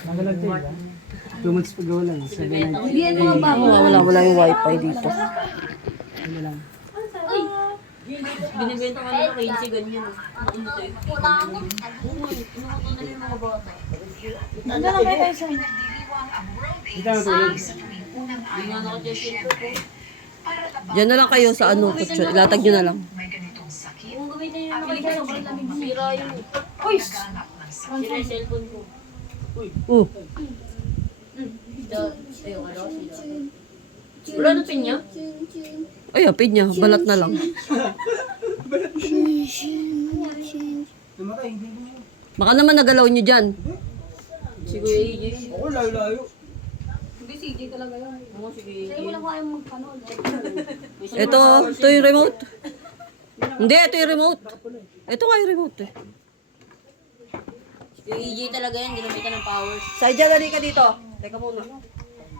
Magalag tayo ba? 2 months pa gawa lang. 7 nights. Hindi yan mga bago. Wala yung wifi dito. Ano lang. Binibenta ka nila 15 ganyan. Ano lang kayo tayo sa'yo? Hindi tayo matulog. Diyan na lang kayo sa ano, kutsyon. Ilatag nyo na lang. Kung gamitin nyo naman kayo, sobrang lamig. Sira yung... Uy! Sira yung cellphone ko. Wala na pin niya? Ay, apid niya. Balat na lang. Tumatay, hindi mo. Baka naman nagalaw nyo dyan. Si Kuya AJ. Ako, layo-layo. Hindi, si AJ talaga yun. Oo, si Kuya AJ. Sa'yo mo lang kayang magpanood. Ito yung remote. Hindi, ito yung remote. Ito nga yung remote eh. Si Kuya AJ talaga yan, ginamitan ng powers. Saidya, dali ka dito. Teka muna.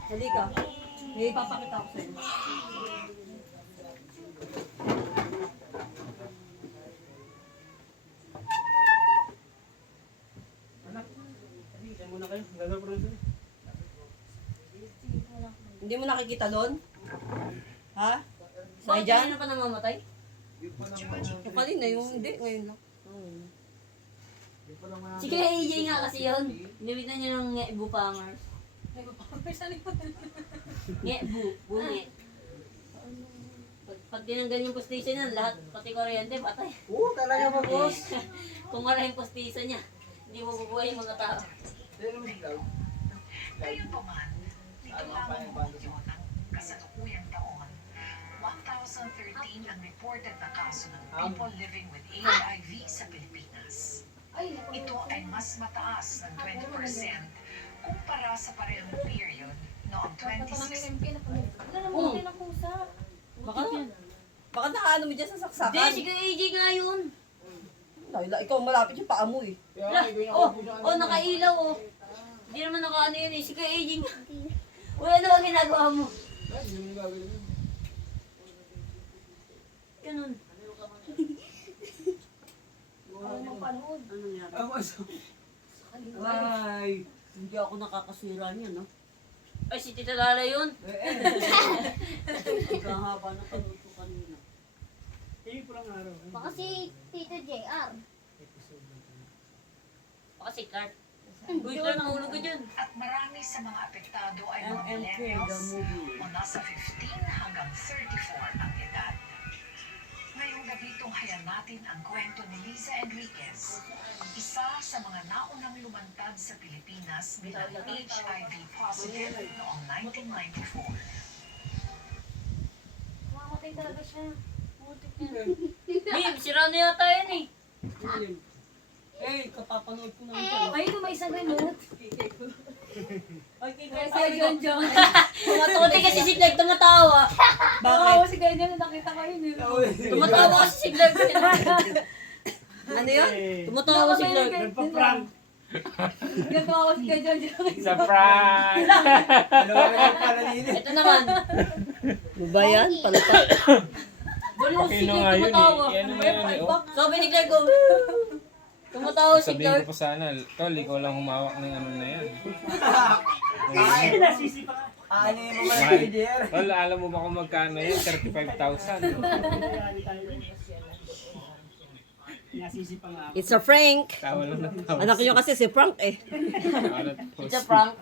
Dali ka. May ipapakita ko sa'yo. Muna kayo. Gagawin ko rin. Hindi mo nakikita doon? Ha? Bakit Saidya? kanina pa namamatay? Yung kanina, yung hindi. Ngayon lang. Si Kuya AJ nga kasi yun. Ginamitan niya ng ngebu pangers. Ngebu, bungi. Pag tinanggal yung postisyon niya, lahat, pati kuryente, patay. Oo, talaga ba, boss? Kung wala yung postisyon niya, hindi mabubuhay yung mga tao. Gayunpaman, ito lamang bumulyo ng kasalukuyang taon. 1,013 ang reported na kaso ng people living with HIV sa Pilipinas. Ito ay mas mataas ng 20% kumpara sa parehong period noong 2016. Baka nakaano mo dyan sa Hindi, saksakan. si Kuya AJ nga yun. Ikaw malapit yung paa mo eh. Nakailaw oh. Hindi naman nakaano yun eh, si Kuya AJ nga. Uy, ano ang ginagawa mo? Ganun. Ano nangyari? Ay. Hindi ako nakakasira niya, no? Ay, si Tita Lala yun. Kahaba na paluto kanina. Tingin ko lang araw. Baka si Tito JR. Baka si Clark. Uy, Clark, nahulog ka dyan. At marami sa mga apektado ay mga MMK, the millennials movie. o nasa 15 hanggang 34 ang edad. Ngayong gabi tunghayan natin ang kwento ni Liza Enriquez, isa sa mga naunang lumantad sa Pilipinas bilang HIV positive noong 1994. Mamatay talaga siya. Mutik niya. Bim, sira na yata yan eh. Eh, kapapanood ko naman dyan. Ay, ito may isang ganun. Ay, Kaya John John. Tumatawa kasi si Clark, tumatawa. Oo, si ganyan. Nakita ko yun. Tumatawa kasi si Clark. Ano yun? Tumatawa si Clark. Nagpa-prank. Ganto ako si John John. Sa prank. Dalawa na yung pala nila. Ito naman. Ano ba yan? Palpak. Baliw si Pakino Clark, nga yun tumatawa. eh. Ano na yun eh. Oh. Sabi ni Clark, oh. Tumatawa si Sabihin Clark. ko pa sana, Tol, ikaw lang humawak ng ano na yan. Ay, nasisipa ka. Ano yung mga manager? Tol, alam mo ba kung magkano yan? 35,000. Nasisipa nga ako. It's a Frank. Tawa lang ng tawa. Anak nyo kasi si Frank eh. Tawa lang ng It's a post. prank.